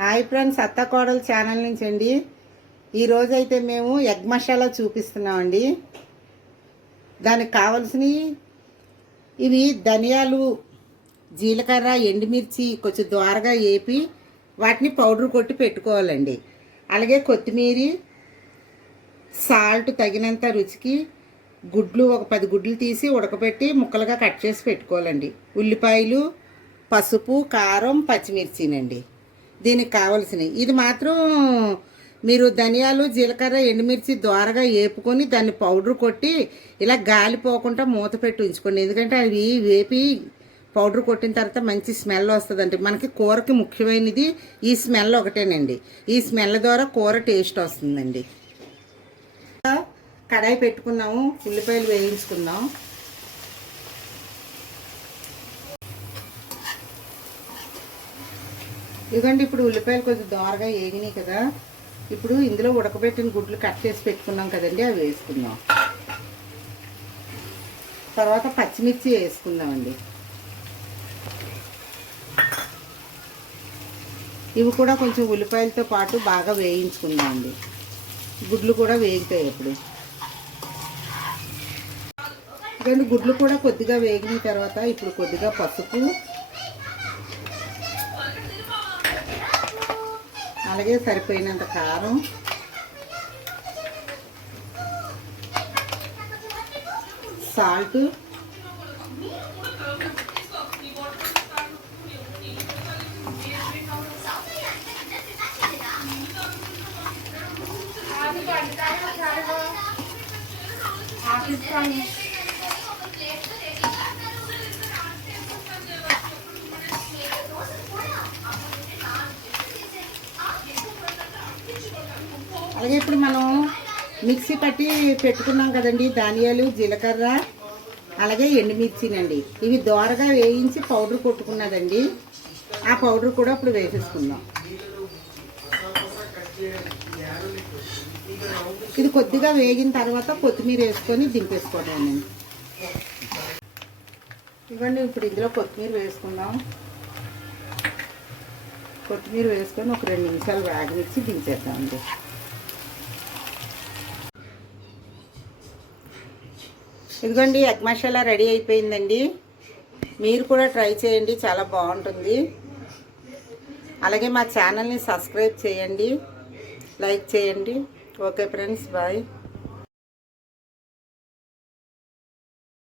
Hi friends అత్త కోడలు channel నుంచి అండి ఈరోజైతే మేము ఎగ్ మసాలా చూపిస్తున్నామండి. దానికి కావలసినవి ఇవి ధనియాలు జీలకర్ర ఎండుమిర్చి కొంచెం ద్వారగా వేపి వాటిని పౌడర్ కొట్టి పెట్టుకోవాలండి. అలాగే కొత్తిమీర సాల్ట్ తగినంత రుచికి గుడ్లు ఒక పది గుడ్లు తీసి ఉడకబెట్టి ముక్కలుగా కట్ చేసి పెట్టుకోవాలండి. ఉల్లిపాయలు పసుపు కారం పచ్చిమిర్చినండి. దీనికి కావలసినవి. ఇది మాత్రం మీరు ధనియాలు జీలకర్ర ఎండుమిర్చి ద్వారగా వేపుకొని దాన్ని పౌడర్ కొట్టి ఇలా గాలిపోకుండా మూత పెట్టి ఉంచుకోండి. ఎందుకంటే అవి వేపి పౌడర్ కొట్టిన తర్వాత మంచి స్మెల్ వస్తుందండి. మనకి కూరకి ముఖ్యమైనది ఈ స్మెల్ ఒకటేనండి. ఈ స్మెల్ ద్వారా కూర టేస్ట్ వస్తుందండి. కడాయి పెట్టుకున్నాము ఉల్లిపాయలు వేయించుకుందాం. ఇదిగోండి ఇప్పుడు ఉల్లిపాయలు కొంచెం దోరగా వేగినాయి కదా. ఇప్పుడు ఇందులో ఉడకబెట్టిన గుడ్లు కట్ చేసి పెట్టుకున్నాం కదండి అవి వేసుకుందాం. తర్వాత పచ్చిమిర్చి వేసుకుందామండి. ఇవి కూడా కొంచెం ఉల్లిపాయలతో పాటు బాగా వేయించుకుందామండి. గుడ్లు కూడా వేగుతాయి ఇప్పుడు. ఇదండి గుడ్లు కూడా కొద్దిగా వేగిన తర్వాత ఇప్పుడు కొద్దిగా పసుపు అలాగే సరిపోయినంత కారం. సాల్ట్. అలాగే ఇప్పుడు మనం మిక్సీ పట్టి పెట్టుకున్నాం కదండి ధనియాలు జీలకర్ర అలాగే ఎండుమిర్చినండి. ఇవి దోరగా వేయించి పౌడర్ కొట్టుకున్నదండి. ఆ పౌడర్ కూడా ఇప్పుడు వేసేసుకుందాం. ఇది కొద్దిగా వేగిన తర్వాత కొత్తిమీర వేసుకొని దింపేసుకోవడం ఇవ్వండి ఇప్పుడు ఇందులో కొత్తిమీర వేసుకుందాం. కొత్తిమీర వేసుకొని ఒక రెండు నిమిషాలు వేగనిచ్చి దించేద్దామండి ఇదిగోండి ఎగ్ మసాలా రెడీ అయిపోయిందండి. మీరు కూడా ట్రై చేయండి చాలా బాగుంటుంది. అలాగే మా ఛానల్ని సబ్స్క్రైబ్ చేయండి లైక్ చేయండి. Okay friends bye.